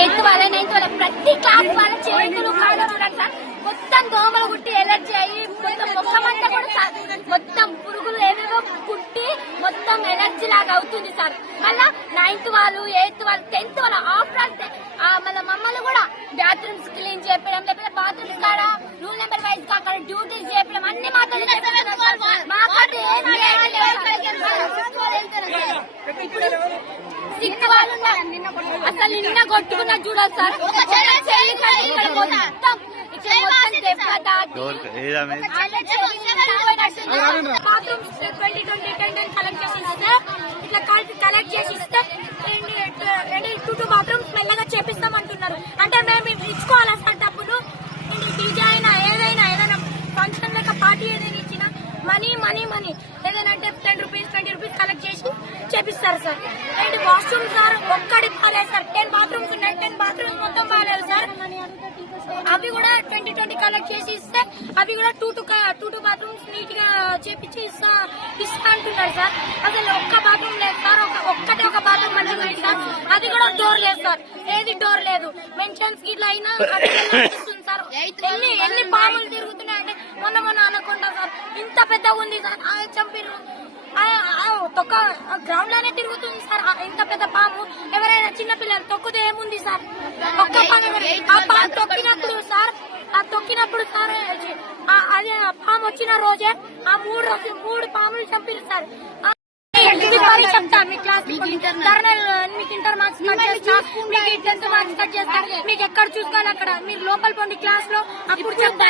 Eighth వాళ్ళ ninth వాళ్ళ ప్రతి క్లాస్ వాళ్ళ చేతులు కాళ్ళు చూడండి సార్, మొత్తం దోమలు కుట్టి ఎలర్జీ అయ్యి మొత్తం ముఖమంతా కూడా సార్ మొత్తం పురుగులు ఏవేవో కుట్టి మొత్తం ఎలర్జీ లాగా అవుతుంది సార్. మళ్ళా నైన్త్ వాళ్ళు, ఎయిత్ వాళ్ళు, 10th వాళ్ళు ఆఫ్టర్ మన మమ్మల్ని కూడా బాత్రూమ్స్ క్లీన్ చేయడం, లేకపోతే బాత్రూమ్స్ కాడ రూల్ నెంబర్ వైజ్ గా అక్కడ డ్యూటీస్ చేయడం అన్ని మాత్రం అసలు నిన్న కొట్టుకున్నా చూడాలి సార్. బాత్రూమ్స్ 2020 కలెక్ట్ చేసి ఇస్తే ఇట్లా కలెక్ట్ చేసి ఇస్తే 2 బాత్రూమ్స్ మెల్లగా చేపిస్తామంటున్నారు. అంటే మేము ఇచ్చుకోవాలా సార్ డబ్బులు? డీజే అయినా ఏదైనా ఫంక్షన్ లేక పార్టీ ఏదైనా ఇచ్చినా మనీ ఏదైనా అంటే 10 రూపీస్ 20 రూపీస్ కలెక్ట్ చేసి చేపిస్తారు సార్. అండ్ వాష్రూమ్ సార్ ఒక్కడి బాగాలేదు సార్. 10 బాత్రూమ్స్ ఉన్నాయి, 10 బాత్రూమ్స్ మొత్తం బాగాలేదు సార్. అవి కూడా 2020 కలెక్ట్ చేసి ఇస్తే అవి కూడా 2 బాత్రూమ్స్ నీట్ గా చేపించి ఇస్తా అంటున్నారు సార్. అసలు ఒక్క బాత్రూమ్ లేదు సార్, ఒక బాత్రూమ్ మంచిగా ఉంది సార్. అది కూడా డోర్ లేదు సార్, ఏది డోర్ లేదు. మెన్షన్స్ ఇట్లా అయినా సార్. ఎన్ని పాములు తిరుగుతున్నాయంటే మొన్న అనకుండా సార్ ఇంత పెద్దగా ఉంది సార్. చంపిరు తొక్క గ్రౌండ్ లోనే తిరుగుతుంది సార్. ఇంత పెద్ద పాము ఎవరైనా చిన్నపిల్లలు తొక్కితే ఏముంది సార్? ఒక్క పాము తొక్కినప్పుడు సార్ అదే పాము వచ్చిన రోజే ఆ 3 పాములు చంపిరు సార్. చెప్తాను మీ క్లాస్ మీకు ఇంటర్ మార్క్స్ కట్ చేస్తా, మీకు 10th మార్క్స్ కట్ చేస్తా. మీకు ఎక్కడ చూసుకోవాలి అక్కడ మీరు లోపల పోండి క్లాస్ లో, అప్పుడు చెప్తా.